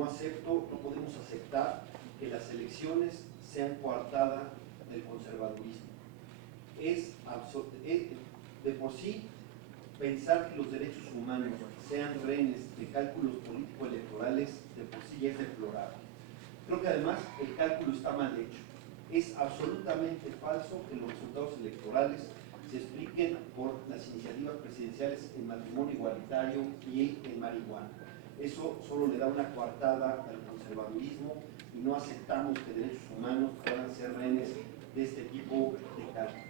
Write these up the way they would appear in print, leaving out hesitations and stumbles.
no acepto, no podemos aceptar que las elecciones sean coartada del conservadurismo. De por sí, pensar que los derechos humanos sean rehenes de cálculos político-electorales de por sí ya es deplorable. Creo que además el cálculo está mal hecho. Es absolutamente falso que los resultados electorales se expliquen por las iniciativas presidenciales en matrimonio igualitario y en marihuana. Eso solo le da una coartada al conservadurismo y no aceptamos que derechos humanos puedan ser rehenes de este tipo de cálculos.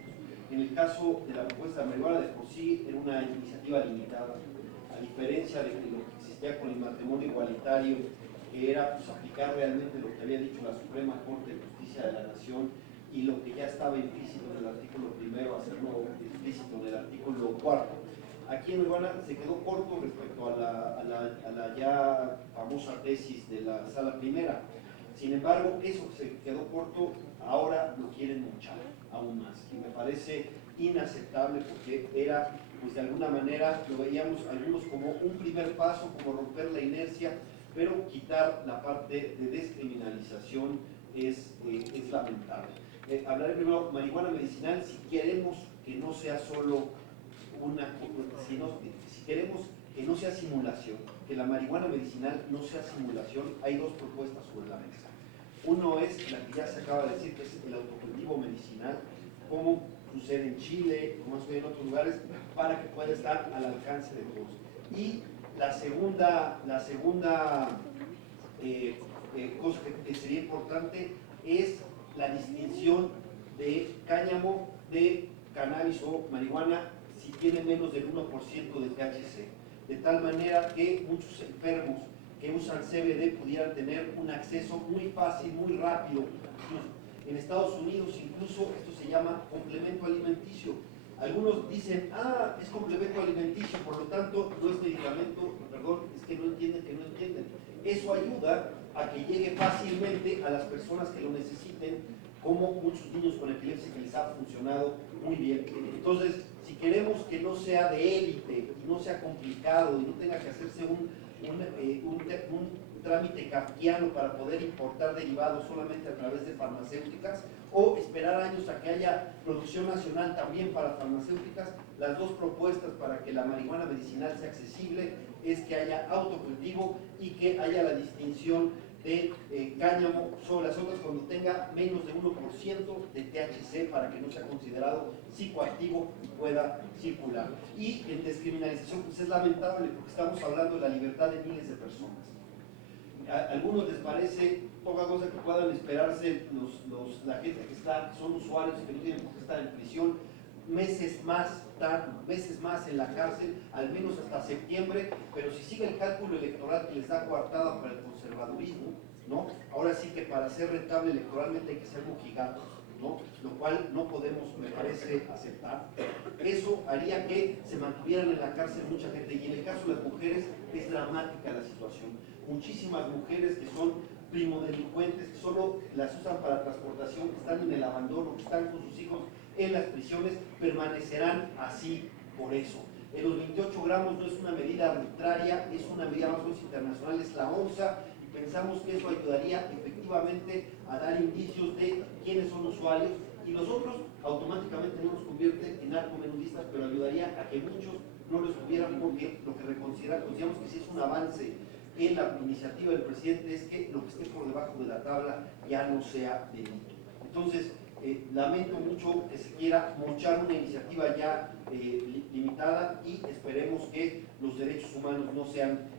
En el caso de la propuesta de marihuana, de por sí era una iniciativa limitada, a diferencia de que lo que existía con el matrimonio igualitario, que era pues, aplicar realmente lo que había dicho la Suprema Corte de Justicia de la Nación y lo que ya estaba implícito en el artículo primero, hacerlo explícito en el artículo cuarto. Aquí en marihuana se quedó corto respecto a la ya famosa tesis de la sala primera. Sin embargo, eso que se quedó corto, ahora lo quieren muchar aún más. Y me parece inaceptable porque era, pues de alguna manera, lo veíamos algunos como un primer paso, como romper la inercia, pero quitar la parte de descriminalización es lamentable. Hablaré primero marihuana medicinal si queremos que no sea solo si queremos que no sea simulación, que la marihuana medicinal no sea simulación, hay dos propuestas sobre la mesa. Uno es la que ya se acaba de decir, que es el autocultivo medicinal, como sucede en Chile, como sucede en otros lugares, para que pueda estar al alcance de todos. Y la segunda cosa que sería importante es la distinción de cáñamo de cannabis o marihuana si tiene menos del 1% de THC, de tal manera que muchos enfermos que usan CBD pudieran tener un acceso muy fácil, muy rápido. En Estados Unidos incluso esto se llama complemento alimenticio. Algunos dicen, es complemento alimenticio, por lo tanto no es medicamento, perdón, es que no entienden que no entienden. Eso ayuda a que llegue fácilmente a las personas que lo necesiten, como muchos niños con epilepsia que les ha funcionado muy bien. Entonces, si queremos que no sea de élite y no sea complicado y no tenga que hacerse un trámite kafkiano para poder importar derivados solamente a través de farmacéuticas o esperar años a que haya producción nacional también para farmacéuticas, las dos propuestas para que la marihuana medicinal sea accesible es que haya autocultivo y que haya la distinción de cáñamo sobre las otras cuando tenga menos de 1% de THC para que no sea considerado psicoactivo y pueda circular. Y en descriminalización pues es lamentable porque estamos hablando de la libertad de miles de personas. A algunos les parece poca cosa que puedan esperarse la gente que son usuarios y que no tienen por qué estar en prisión meses más en la cárcel, al menos hasta septiembre, pero si sigue el cálculo electoral que les da coartada para el conservadurismo, ¿no? Ahora sí que para ser rentable electoralmente hay que ser mojigatos, ¿no? Lo cual no podemos, me parece, aceptar. Eso haría que se mantuvieran en la cárcel mucha gente, y en el caso de las mujeres es dramática la situación. Muchísimas mujeres que son primodelincuentes, que solo las usan para transportación, que están en el abandono, que están con sus hijos en las prisiones, permanecerán así por eso. En los 28 gramos no es una medida arbitraria, es una medida más o menos internacional, es la ONSA, y pensamos que eso ayudaría efectivamente a dar indicios de quiénes son usuarios, y nosotros automáticamente no nos convierte en narcomenudistas, pero ayudaría a que muchos no lo estuvieran, porque lo que consideramos que sí es un avance en la iniciativa del presidente es que lo que esté por debajo de la tabla ya no sea delito. Entonces, lamento mucho que se quiera mochar una iniciativa ya limitada, y esperemos que los derechos humanos no sean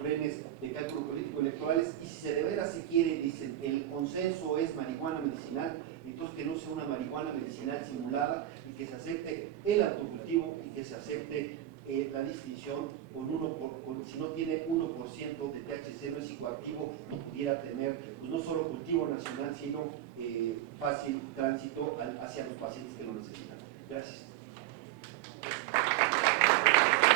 rehenes de cálculo político electorales, y si de veras se quiere, dicen, el consenso es marihuana medicinal, entonces que no sea una marihuana medicinal simulada, y que se acepte el autocultivo y que se acepte la distinción si no tiene 1% de THC, no es psicoactivo y pudiera tener pues, no solo cultivo nacional, sino fácil tránsito hacia los pacientes que lo necesitan. Gracias.